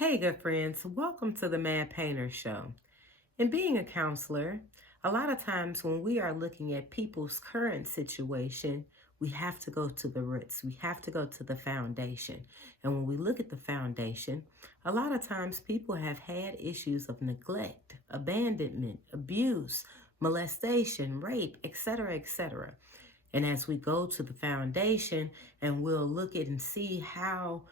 Hey, good friends, welcome to the Mad Painter Show. In being a counselor, a lot of times when we are looking at people's current situation, we have to go to the roots. We have to go to the foundation. And when we look at the foundation, a lot of times people have had issues of neglect, abandonment, abuse, molestation, rape, etc., etc. And as we go to the foundation and we'll look at and see how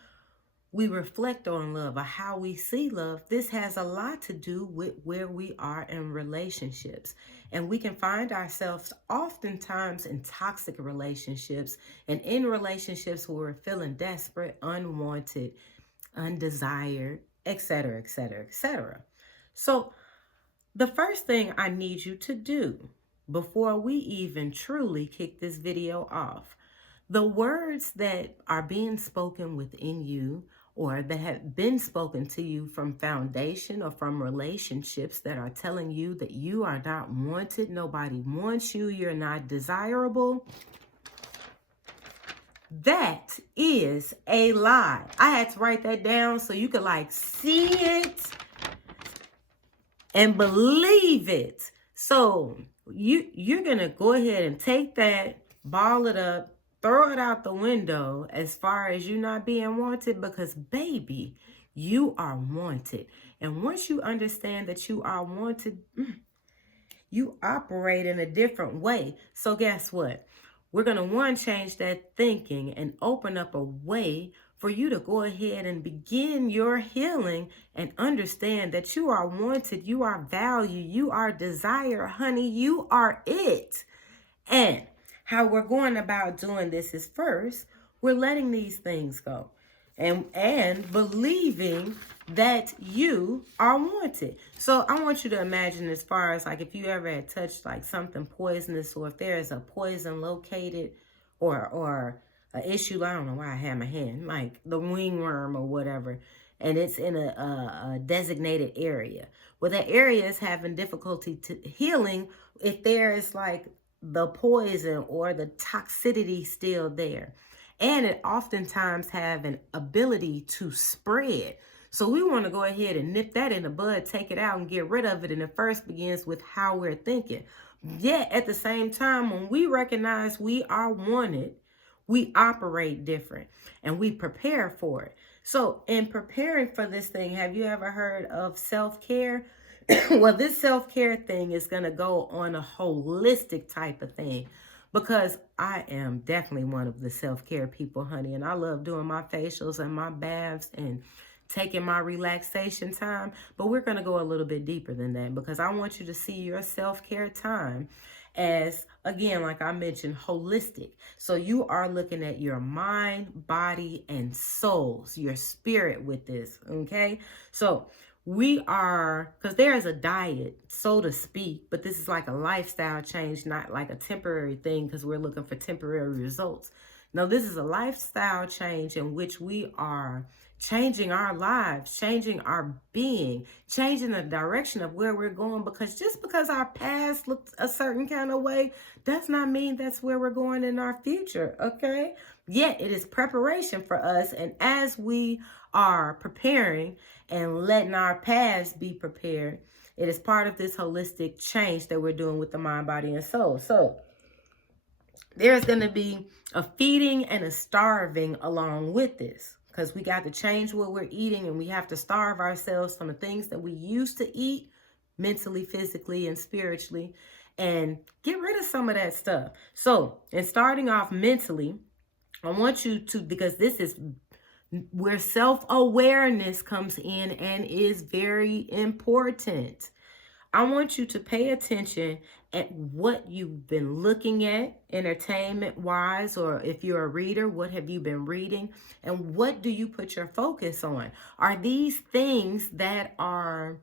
we reflect on love or how we see love, this has a lot to do with where we are in relationships. And we can find ourselves oftentimes in toxic relationships and in relationships where we're feeling desperate, unwanted, undesired, etc., etc., etc. So, the first thing I need you to do before we even truly kick this video off, the words that are being spoken within you or that have been spoken to you from foundation or from relationships that are telling you that you are not wanted, nobody wants you, you're not desirable, that is a lie. I had to write that down so you could see it and believe it. So you're gonna go ahead and take that, ball it up, throw it out the window as far as you not being wanted, because baby, you are wanted. And once you understand that you are wanted, you operate in a different way. So guess what? We're going to change that thinking and open up a way for you to go ahead and begin your healing and understand that you are wanted, you are valued, you are desired, honey, you are it. And how we're going about doing this is first, we're letting these things go and believing that you are wanted. So I want you to imagine, as far as if you ever had touched something poisonous, or if there is a poison located or an issue, I don't know why I had my hand, like the wingworm or whatever, and it's in a designated area. Well, that area is having difficulty healing if there is the poison or the toxicity still there. And it oftentimes have an ability to spread. So we want to go ahead and nip that in the bud, take it out and get rid of it. And it first begins with how we're thinking. Yet at the same time, when we recognize we are wanted, we operate different and we prepare for it. So in preparing for this thing, have you ever heard of self-care? Well, this self-care thing is going to go on a holistic type of thing, because I am definitely one of the self-care people, honey. And I love doing my facials and my baths and taking my relaxation time. But we're going to go a little bit deeper than that, because I want you to see your self-care time as, again, like I mentioned, holistic. So you are looking at your mind, body, and souls, your spirit with this, okay? So we are, because there is a diet, so to speak, but this is like a lifestyle change, not like a temporary thing because we're looking for temporary results. No, this is a lifestyle change in which we are changing our lives, changing our being, changing the direction of where we're going, because just because our past looked a certain kind of way does not mean that's where we're going in our future, okay? Yet it is preparation for us, and as we are preparing and letting our past be prepared, it is part of this holistic change that we're doing with the mind, body, and soul. So there's going to be a feeding and a starving along with this, because we got to change what we're eating, and we have to starve ourselves from the things that we used to eat mentally, physically, and spiritually, and get rid of some of that stuff. So in starting off mentally, I want you to, because this is where self-awareness comes in and is very important. I want you to pay attention at what you've been looking at entertainment-wise, or if you're a reader, what have you been reading, and what do you put your focus on? Are these things that are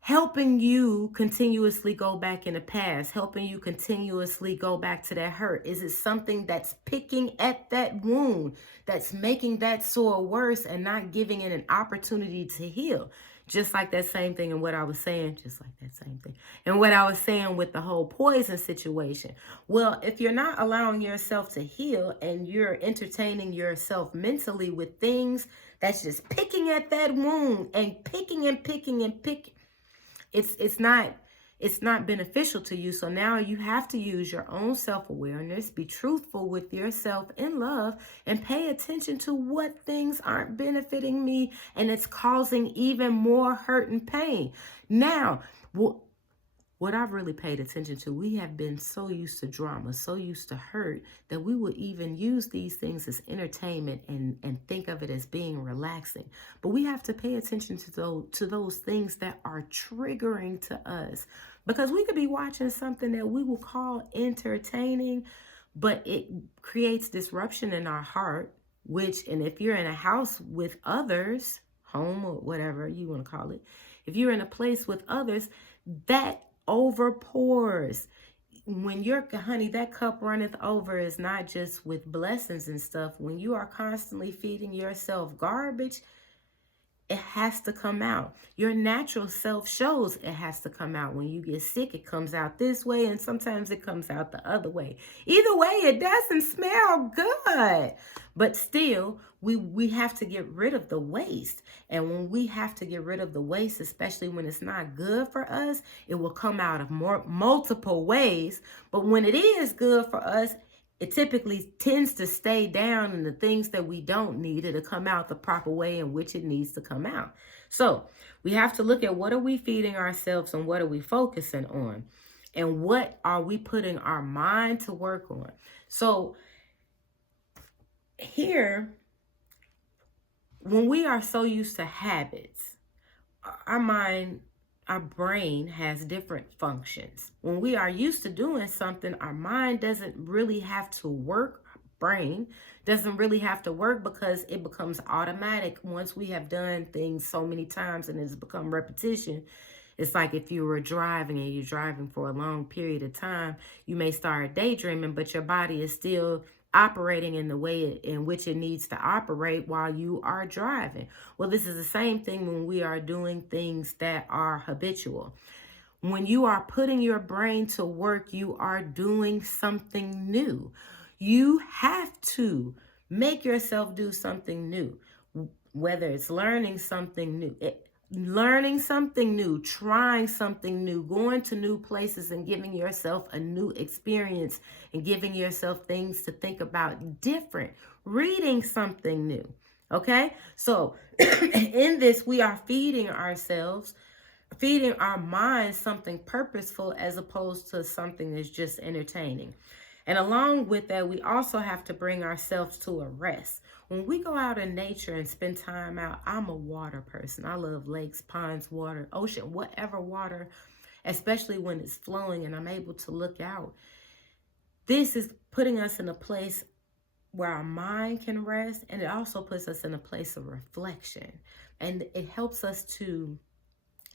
helping you continuously go back in the past, helping you continuously go back to that hurt? Is it something that's picking at that wound, that's making that sore worse and not giving it an opportunity to heal? Just like that same thing and what I was saying, just like that same thing. And what I was saying with the whole poison situation. Well, if you're not allowing yourself to heal and you're entertaining yourself mentally with things that's just picking at that wound and picking and picking and picking, it's not beneficial to you. So now you have to use your own self-awareness, be truthful with yourself in love, and pay attention to what things aren't benefiting me and it's causing even more hurt and pain. Now, what I've really paid attention to, we have been so used to drama, so used to hurt, that we would even use these things as entertainment and think of it as being relaxing. But we have to pay attention to those things that are triggering to us. Because we could be watching something that we will call entertaining, but it creates disruption in our heart, and if you're in a house with others, home or whatever you want to call it, if you're in a place with others, that overpours. When honey, that cup runneth over is not just with blessings and stuff. When you are constantly feeding yourself garbage, it has to come out. Your natural self shows it has to come out. When you get sick, it comes out this way, and sometimes it comes out the other way. Either way, it doesn't smell good. But still, we have to get rid of the waste. And when we have to get rid of the waste, especially when it's not good for us, it will come out of multiple ways. But when it is good for us, it typically tends to stay down, and the things that we don't need, it'll come out the proper way in which it needs to come out. So we have to look at what are we feeding ourselves and what are we focusing on, and what are we putting our mind to work on. So here, when we are so used to habits, our brain has different functions. When we are used to doing something, our mind doesn't really have to work. Our brain doesn't really have to work because it becomes automatic once we have done things so many times and it's become repetition. It's like if you were driving and you're driving for a long period of time, you may start daydreaming, but your body is still operating in the way in which it needs to operate while you are driving. Well, this is the same thing when we are doing things that are habitual. When you are putting your brain to work, you are doing something new. You have to make yourself do something new, whether it's learning something new, trying something new, going to new places and giving yourself a new experience and giving yourself things to think about different, reading something new. Okay? So in this, we are feeding our minds something purposeful as opposed to something that's just entertaining. And along with that, we also have to bring ourselves to a rest. When we go out in nature and spend time out, I'm a water person. I love lakes, ponds, water, ocean, whatever water, especially when it's flowing and I'm able to look out. This is putting us in a place where our mind can rest, and it also puts us in a place of reflection. And it helps us to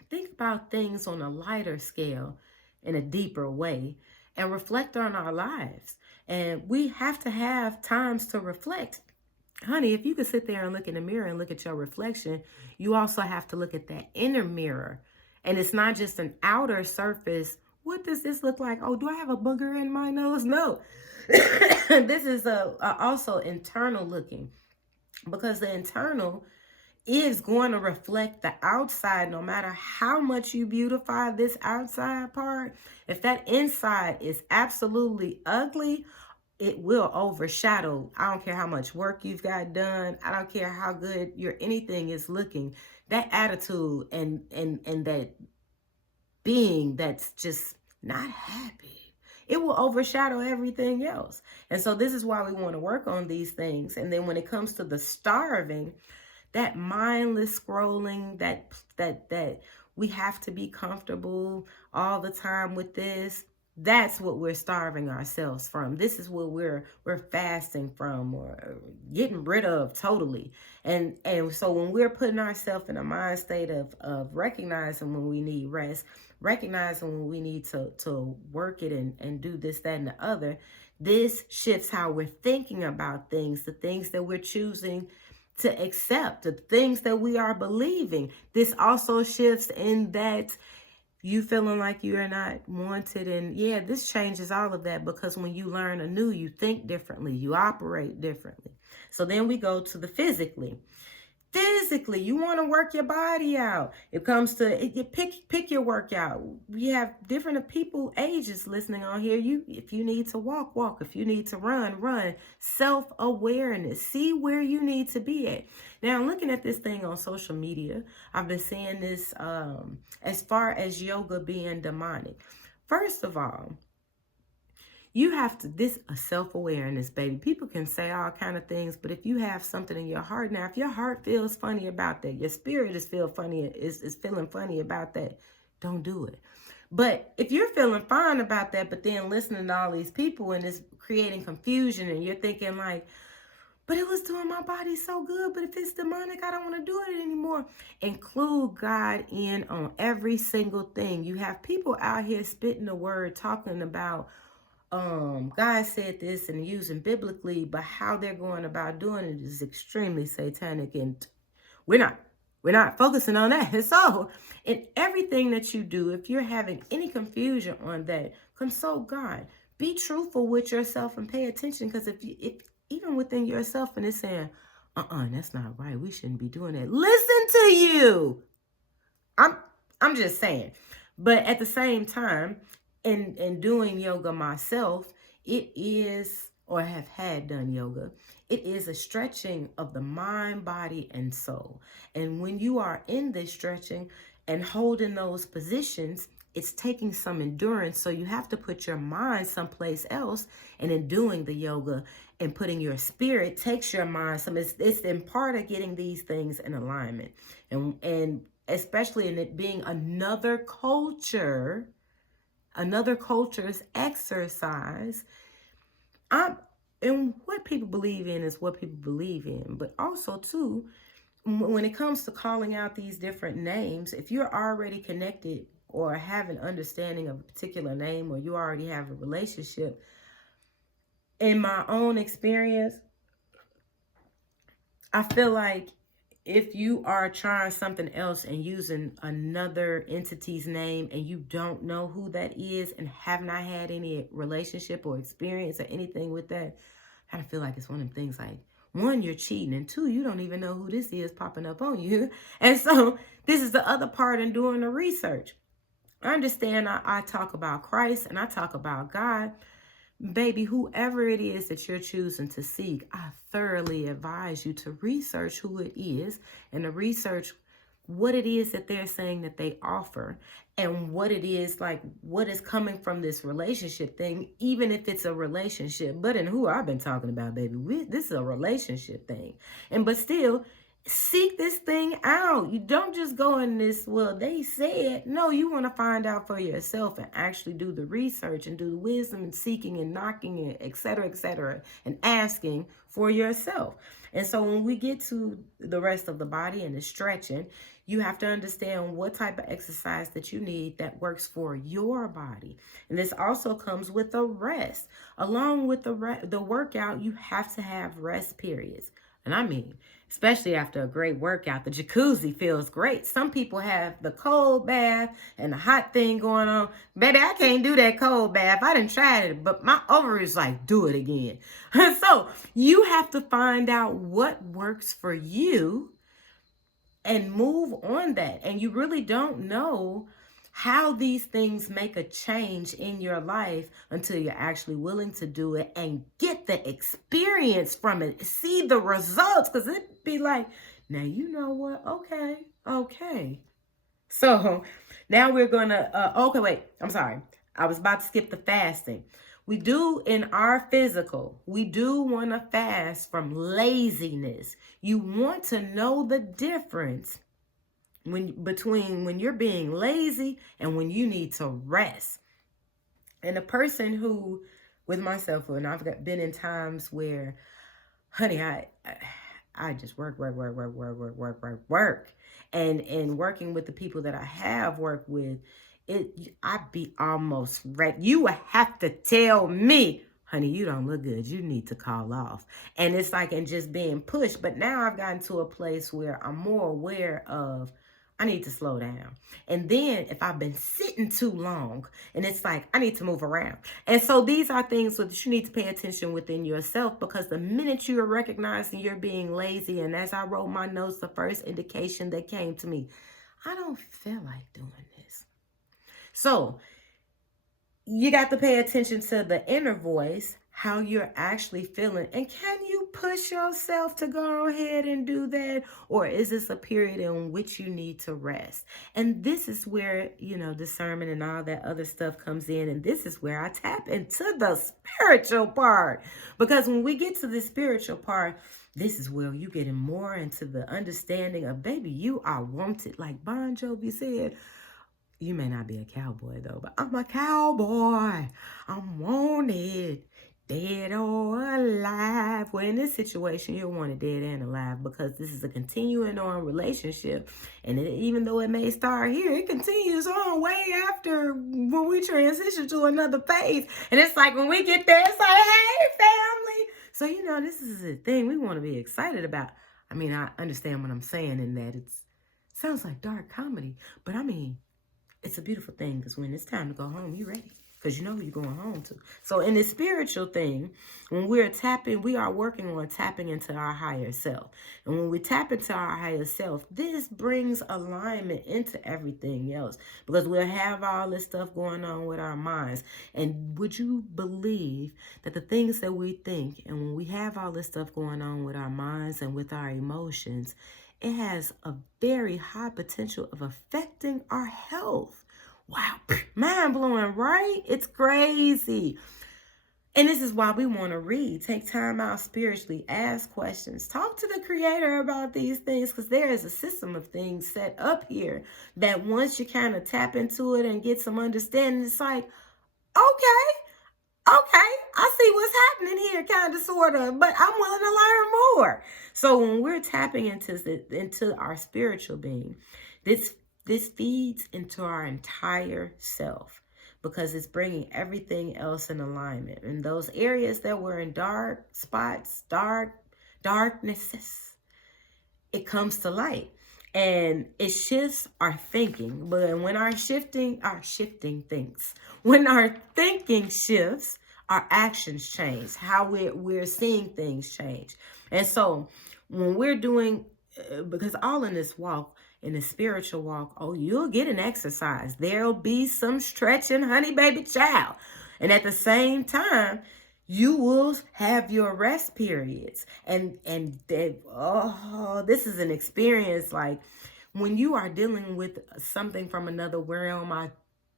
think about things on a lighter scale in a deeper way and reflect on our lives. And we have to have times to reflect. Honey, if you could sit there and look in the mirror and look at your reflection, you also have to look at that inner mirror. And it's not just an outer surface. What does this look like? Oh, do I have a booger in my nose? No. This is also internal looking, because the internal is going to reflect the outside. No matter how much you beautify this outside part, if that inside is absolutely ugly, it will overshadow. I don't care how much work you've got done. I don't care how good your anything is looking. That attitude and that being that's just not happy, it will overshadow everything else. And so this is why we want to work on these things. And then when it comes to the starving, that mindless scrolling, that we have to be comfortable all the time with this, that's what we're starving ourselves from. This is what we're fasting from or getting rid of totally. And so when we're putting ourselves in a mind state of recognizing when we need rest, recognizing when we need to work it and do this, that, and the other, this shifts how we're thinking about things, the things that we're choosing to accept the things that we are believing. This also shifts in that you feeling like you are not wanted. And yeah, this changes all of that, because when you learn anew, you think differently, you operate differently. So then we go to the physically. Physically, you want to work your body out. It comes to you pick your workout. We have different people ages listening on here. If you need to walk. If you need to run. Self-awareness. See where you need to be at. Now, I'm looking at this thing on social media. I've been seeing this as far as yoga being demonic. First of all, you have to, this a self-awareness, baby. People can say all kind of things, but if you have something in your heart, now if your heart feels funny about that, your spirit is feeling funny about that, don't do it. But if you're feeling fine about that, but then listening to all these people and it's creating confusion, and you're thinking like, but it was doing my body so good, but if it's demonic, I don't want to do it anymore. Include God in on every single thing. You have people out here spitting the word, talking about God said this and using biblically, but how they're going about doing it is extremely satanic, and we're not focusing on that. So in everything that you do, if you're having any confusion on that, consult God. Be truthful with yourself and pay attention, because if even within yourself and it's saying, that's not right, we shouldn't be doing that, listen to you. I'm just saying. But at the same time, in doing yoga myself, it is, or have had done yoga, it is a stretching of the mind, body, and soul. And when you are in this stretching and holding those positions, it's taking some endurance. So you have to put your mind someplace else. And in doing the yoga and putting your spirit takes your mind some. It's in part of getting these things in alignment. And especially in it being another culture's exercise. And what people believe in is what people believe in. But also, too, when it comes to calling out these different names, if you're already connected or have an understanding of a particular name, or you already have a relationship, in my own experience, I feel like if you are trying something else and using another entity's name and you don't know who that is and have not had any relationship or experience or anything with that, I feel like it's one of them things like, one, you're cheating, and two, you don't even know who this is popping up on you. And so this is the other part in doing the research. I understand I talk about Christ and I talk about God. Baby, whoever it is that you're choosing to seek, I thoroughly advise you to research who it is and to research what it is that they're saying that they offer, and what it is, like what is coming from this relationship thing, even if it's a relationship. But in who I've been talking about, baby, this is a relationship thing. But still, seek this thing out. You don't just go in this, well, they said. No, you want to find out for yourself and actually do the research and do the wisdom and seeking and knocking it, etc., and asking for yourself. And so when we get to the rest of the body and the stretching, you have to understand what type of exercise that you need that works for your body. And this also comes with a rest. Along with the workout, you have to have rest periods. And I mean, especially after a great workout, the jacuzzi feels great. Some people have the cold bath and the hot thing going on. Baby, I can't do that cold bath. I done tried it, but my ovaries like, do it again. So you have to find out what works for you and move on that. And you really don't know how these things make a change in your life until you're actually willing to do it and get the experience from it. See the results, because it'd be like, now you know what? Okay. So now we're gonna, okay, wait, I'm sorry. I was about to skip the fasting. We do in our physical, we do want to fast from laziness. You want to know the difference between when you're being lazy and when you need to rest. And a person who, with myself, and I've been in times where, honey, I just work. And working with the people that I have worked with, I'd be almost wrecked. You would have to tell me, honey, you don't look good. You need to call off. And it's like, and just being pushed. But now I've gotten to a place where I'm more aware of, I need to slow down. And then if I've been sitting too long, and it's like, I need to move around. And so these are things that you need to pay attention within yourself, because the minute you are recognizing you're being lazy, and as I wrote my notes, the first indication that came to me, I don't feel like doing this. So you got to pay attention to the inner voice, how you're actually feeling. And can you push yourself to go ahead and do that? Or is this a period in which you need to rest? And this is where, discernment and all that other stuff comes in. And this is where I tap into the spiritual part. Because when we get to the spiritual part, this is where you getting more into the understanding of, baby, you are wanted. Like Bon Jovi said, you may not be a cowboy though, but I'm a cowboy. I'm wanted, dead or alive. Well, in this situation, you're wanted dead and alive, because this is a continuing on relationship. And even though it may start here, it continues on way after when we transition to another phase. And it's like when we get there, it's like, hey, family. So, this is a thing we want to be excited about. I mean, I understand what I'm saying in that it sounds like dark comedy, but I mean, it's a beautiful thing, because when it's time to go home, you're ready, because you know who you're going home to. So in the spiritual thing, when we are working on tapping into our higher self. And when we tap into our higher self, this brings alignment into everything else, because we'll have all this stuff going on with our minds. And would you believe that the things that we think, and when we have all this stuff going on with our minds and with our emotions, it has a very high potential of affecting our health. Wow, mind blowing, right? It's crazy. And this is why we want to read, take time out spiritually, ask questions, talk to the Creator about these things, because there is a system of things set up here that once you kind of tap into it and get some understanding, it's like, okay, I see what's happening here, kind of, sort of, but I'm willing to learn more. So when we're tapping into our spiritual being, this feeds into our entire self, because it's bringing everything else in alignment. And those areas that were in dark spots, darknesses, it comes to light. And it shifts our thinking. But when our thinking shifts, our actions change. How we're seeing things change. And so when we're doing, because all in this walk, in the spiritual walk, you'll get an exercise. There'll be some stretching, honey, baby, child. And at the same time, you will have your rest periods. And this is an experience. Like when you are dealing with something from another realm, I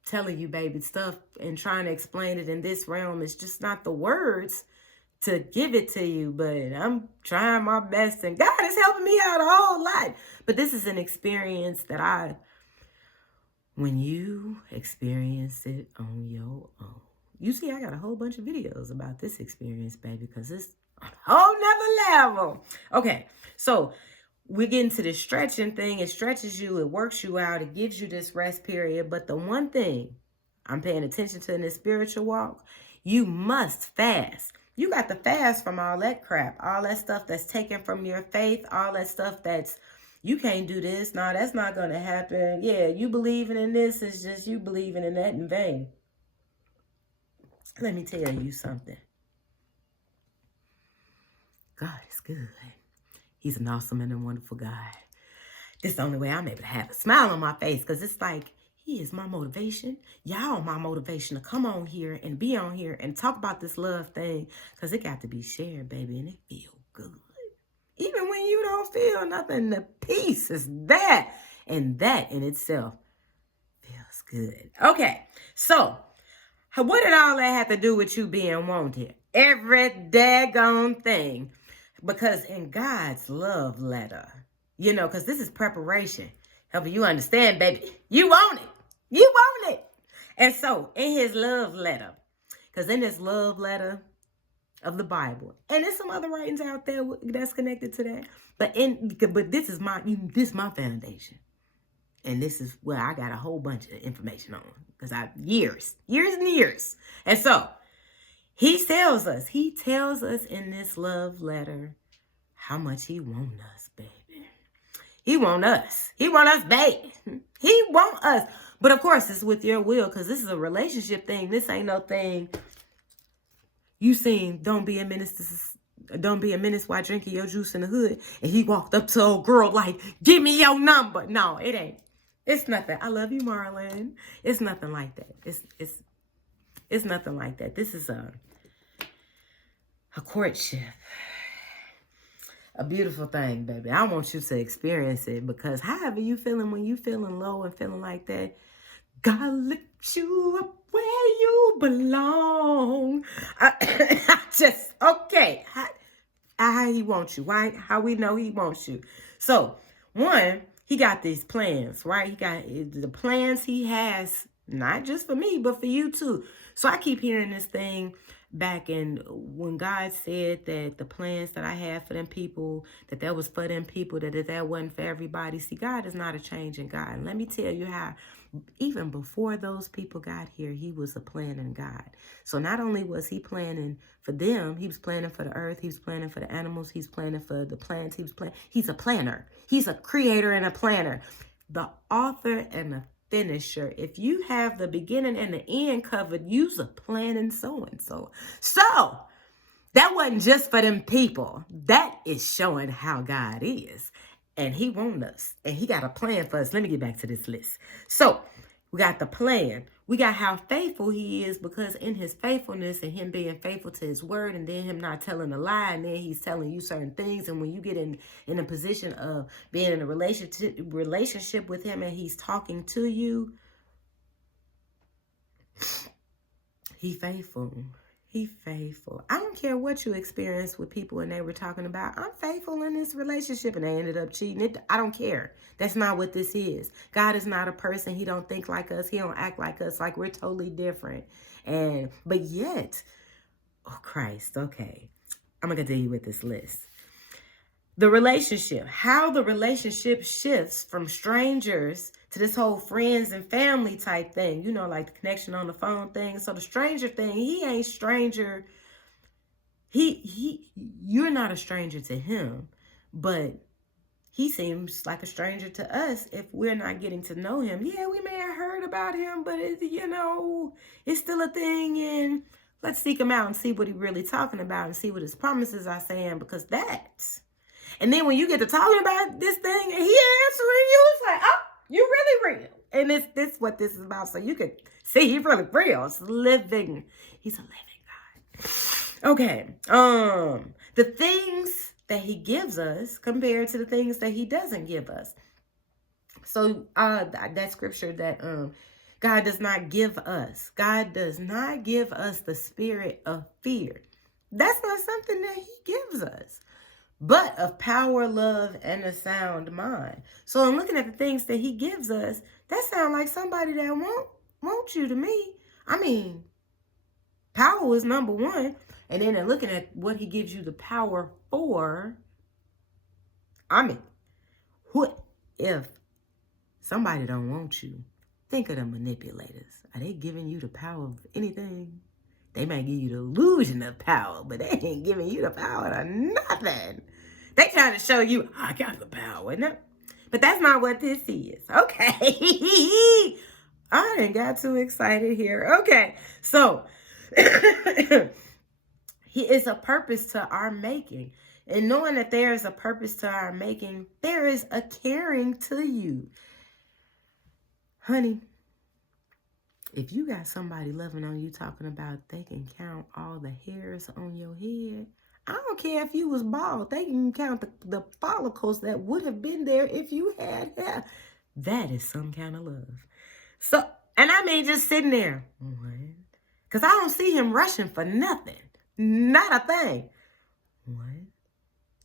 telling you, baby, stuff and trying to explain it in this realm, it's just not the words to give it to you, but I'm trying my best, and God is helping me out a whole lot. But this is an experience that when you experience it on your own, you see, I got a whole bunch of videos about this experience, baby, because it's a whole nother level. Okay, so we get into this stretching thing. It stretches you, it works you out, it gives you this rest period. But the one thing I'm paying attention to in this spiritual walk, you must fast. You got to fast from all that crap, all that stuff that's taken from your faith, all that stuff that's, you can't do this. No, that's not going to happen. Yeah, you believing in this is just you believing in that in vain. Let me tell you something. God is good. He's an awesome and a wonderful God. This is the only way I'm able to have a smile on my face, because it's like, He is my motivation. Y'all my motivation to come on here and be on here and talk about this love thing, because it got to be shared, baby, and it feels good. Even when you don't feel nothing, the peace is that. And that in itself feels good. Okay, so what did all that have to do with you being wanted? Every daggone thing. Because in God's love letter, because this is preparation. Helping you understand, baby. You want it. You want it. And so in His love letter, because in this love letter of the Bible, and there's some other writings out there that's connected to that, but this is my foundation. And this is where I got a whole bunch of information on, because years and years. And so He tells us in this love letter how much he wants us, baby. He want us. He want us, baby. He want us. But of course, it's with your will, because this is a relationship thing. This ain't no thing you seen Don't Be a Menace while drinking your juice in the hood. And he walked up to a girl like, give me your number. No, it ain't. It's nothing. I love you, Marlon. It's nothing like that. It's nothing like that. This is a courtship. A beautiful thing, baby. I want you to experience it, because however you feeling when you feeling low and feeling like that, God lift you up where you belong. Okay. How he wants you, right? How we know he wants you. So, one, he got these plans, right? He got the plans he has, not just for me, but for you too. So I keep hearing this thing back in when God said that the plans that I had for them people, that was for them people, that wasn't for everybody. See, God is not a changing God. And let me tell you how, even before those people got here, he was a planning God. So not only was he planning for them, he was planning for the earth, he was planning for the animals, he's planning for the plants, he's a planner. He's a creator and a planner. The author and the finisher. If you have the beginning and the end covered, use a planning so-and-so. So that wasn't just for them people. That is showing how God is. And he wants us. And he got a plan for us. Let me get back to this list. So we got the plan. We got how faithful he is, because in his faithfulness and him being faithful to his word, and then him not telling a lie, and then he's telling you certain things. And when you get in a position of being in a relationship with him and he's talking to you, he faithful. He faithful. I don't care what you experience with people and they were talking about, I'm faithful in this relationship, and they ended up cheating. I don't care. That's not what this is. God is not a person. He don't think like us. He don't act like us. Like, we're totally different. But yet, oh Christ, okay. I'm going to continue with this list. The relationship, how the relationship shifts from strangers to this whole friends and family type thing, you know, like the connection on the phone thing. So the stranger thing, he ain't stranger. You're not a stranger to him, but he seems like a stranger to us if we're not getting to know him. Yeah, we may have heard about him, but it's still a thing. And let's seek him out and see what he's really talking about and see what his promises are saying, because that's. And then when you get to talking about this thing and he answering you, it's like, oh, you really real. And this what this is about. So you can see he's really real. It's living. He's a living God. Okay. The things that he gives us compared to the things that he doesn't give us. So that scripture that God does not give us. God does not give us the spirit of fear. That's not something that he gives us, but of power, love, and a sound mind. So I'm looking at the things that he gives us. That sounds like somebody that wants you to me. I mean, power is number one. And then they're looking at what he gives you the power for. I mean, what if somebody don't want you? Think of the manipulators. Are they giving you the power of anything? They might give you the illusion of power, but they ain't giving you the power to nothing. They trying to show you, I got the power. No, but that's not what this is. Okay. I done got too excited here. Okay. So, he is a purpose to our making. And knowing that there is a purpose to our making, there is a caring to you. Honey, if you got somebody loving on you talking about they can count all the hairs on your head, I don't care if you was bald. They can count the follicles that would have been there if you had hair. That is some kind of love. So, and I mean just sitting there. Because I don't see him rushing for nothing. Not a thing. 1,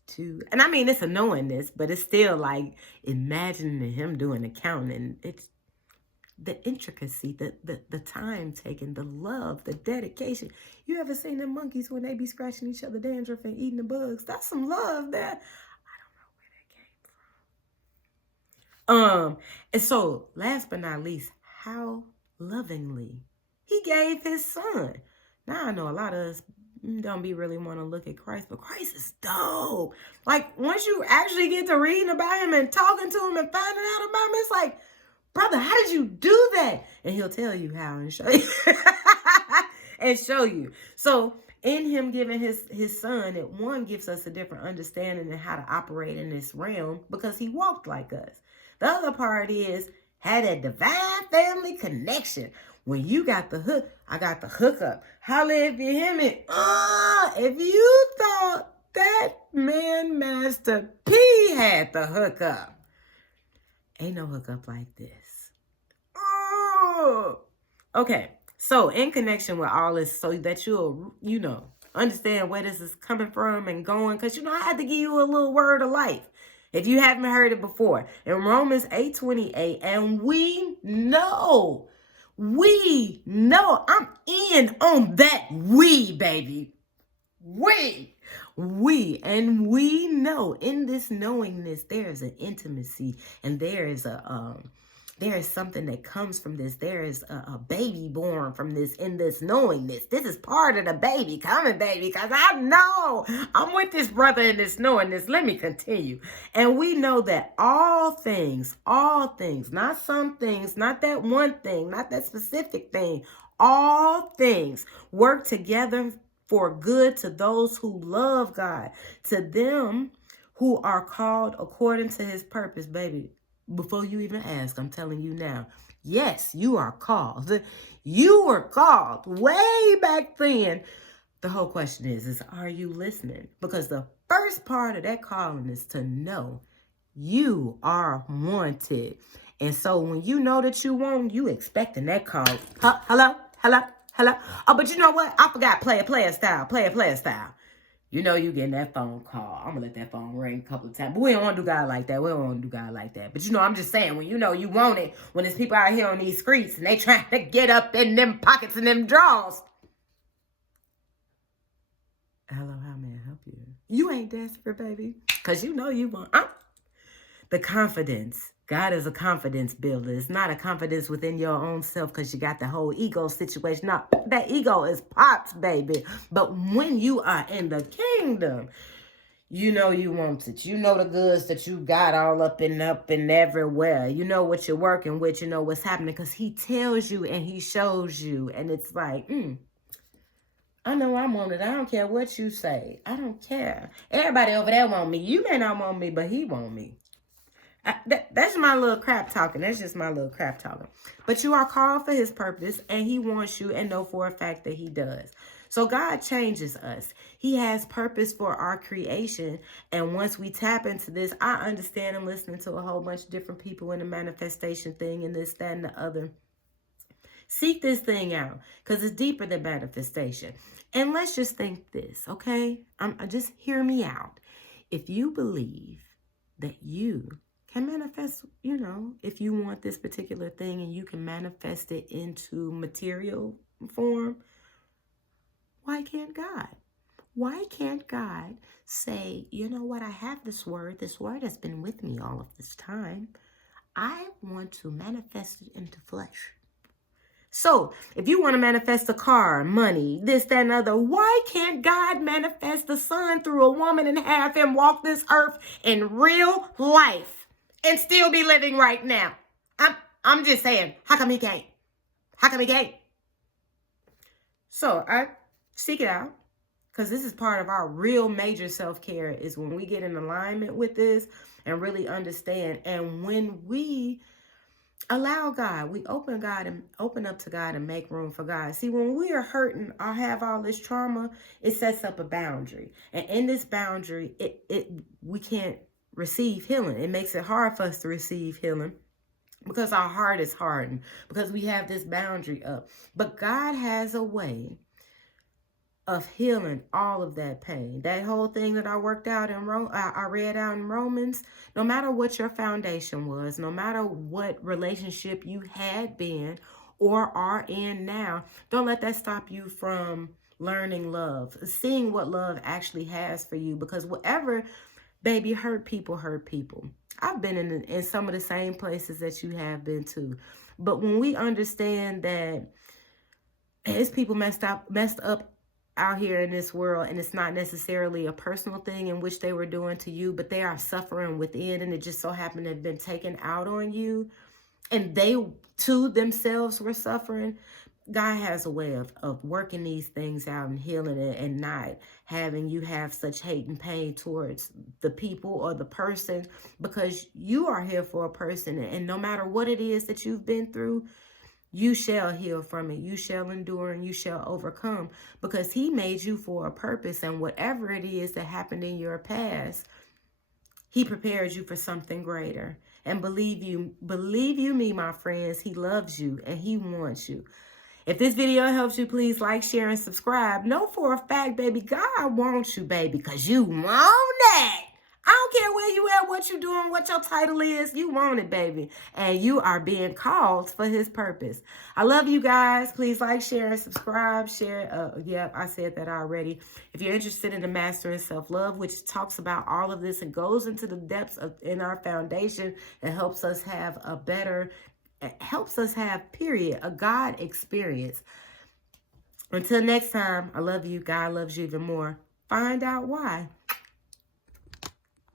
2. And I mean, it's a knowingness, but it's still like imagining him doing the counting. It's the intricacy, the time taken, the love, the dedication. You ever seen them monkeys when they be scratching each other dandruff and eating the bugs? That's some love there. I don't know where that came from. And so last but not least, how lovingly he gave his son. Now I know a lot of us don't be really want to look at Christ, but Christ is dope. Like once you actually get to reading about him and talking to him and finding out about him, it's like, brother, how did you do that? And he'll tell you how and show you. And show you. So in him giving his son, it one gives us a different understanding of how to operate in this realm because he walked like us. The other part is had a divine family connection. When you got the hook, I got the hookup. Holla if you hear me. If you thought that man Master P had the hookup, ain't no hookup like this. Okay. So in connection with all this, so that you'll, understand where this is coming from and going, because, I had to give you a little word of life. If you haven't heard it before, in Romans 8:28, and we know, I'm in on that baby. And we know in this knowingness, there is an intimacy and there is something that comes from this. There is a baby born from this in this knowingness. This is part of the baby coming, baby, because I know I'm with this brother in this knowingness. Let me continue. And we know that all things, not some things, not that one thing, not that specific thing, all things work together for good to those who love God, to them who are called according to his purpose, baby. Before you even ask, I'm telling you now. Yes, you are called. You were called way back then. The whole question is are you listening? Because the first part of that calling is to know you are wanted. And so when you know that you want, you expecting that call. Hello? Oh, but you know what? I forgot player style. You know you getting that phone call. I'm going to let that phone ring a couple of times. But we don't want to do God like that. But I'm just saying, when you know you want it, when there's people out here on these streets and they trying to get up in them pockets and them drawers. Hello, how may I help you? You ain't desperate, baby. Because you know you want the confidence. God is a confidence builder. It's not a confidence within your own self because you got the whole ego situation. No, that ego is pops, baby. But when you are in the kingdom, you know you want it. You know the goods that you got all up and everywhere. You know what you're working with. You know what's happening because he tells you and he shows you. And it's like, I know I want it. I don't care what you say. I don't care. Everybody over there want me. You may not want me, but he want me. That's my little crap talking. That's just my little crap talking. But you are called for his purpose, and he wants you, and know for a fact that he does. So God changes us. He has purpose for our creation. And once we tap into this, I understand I'm listening to a whole bunch of different people in the manifestation thing and this, that, and the other. Seek this thing out because it's deeper than manifestation. And let's just think this, okay? Just hear me out. If you believe that you can manifest, if you want this particular thing and you can manifest it into material form, why can't God? Why can't God say, you know what, I have this word has been with me all of this time. I want to manifest it into flesh. So if you want to manifest a car, money, this, that, and other, why can't God manifest the Son through a woman and have him walk this earth in real life and still be living right now? I'm just saying, how come he can't? So I seek it out because this is part of our real major self-care is when we get in alignment with this and really understand. And when we allow God, we open up to God and make room for God. See, when we are hurting or have all this trauma, it sets up a boundary. And in this boundary, we can't receive healing. It makes it hard for us to receive healing because our heart is hardened, because we have this boundary up. But God has a way of healing all of that pain. That whole thing that I worked out I read out in Romans, no matter what your foundation was, no matter what relationship you had been or are in now, don't let that stop you from learning love, seeing what love actually has for you, because whatever, baby, hurt people. I've been in some of the same places that you have been too. But when we understand that And it's people messed up out here in this world, and it's not necessarily a personal thing in which they were doing to you, but they are suffering within, and it just so happened to have been taken out on you, and they too themselves were suffering. God has a way of working these things out and healing it, and not having you have such hate and pain towards the people or the person, because you are here for a person, and no matter what it is that you've been through, you shall heal from it. You shall endure and you shall overcome, because he made you for a purpose. And whatever it is that happened in your past, he prepared you for something greater. And believe you me, my friends, he loves you and he wants you. If this video helps you, please like, share, and subscribe. Know for a fact, baby, God wants you, baby, because you want it. I don't care where you at, what you doing, what your title is. You want it, baby. And you are being called for his purpose. I love you guys. Please like, share, and subscribe. Share. Yeah, I said that already. If you're interested in the Mastering Self-Love, which talks about all of this and goes into the depths in our foundation and helps us have a better, period, a God experience. Until next time, I love you. God loves you even more. Find out why.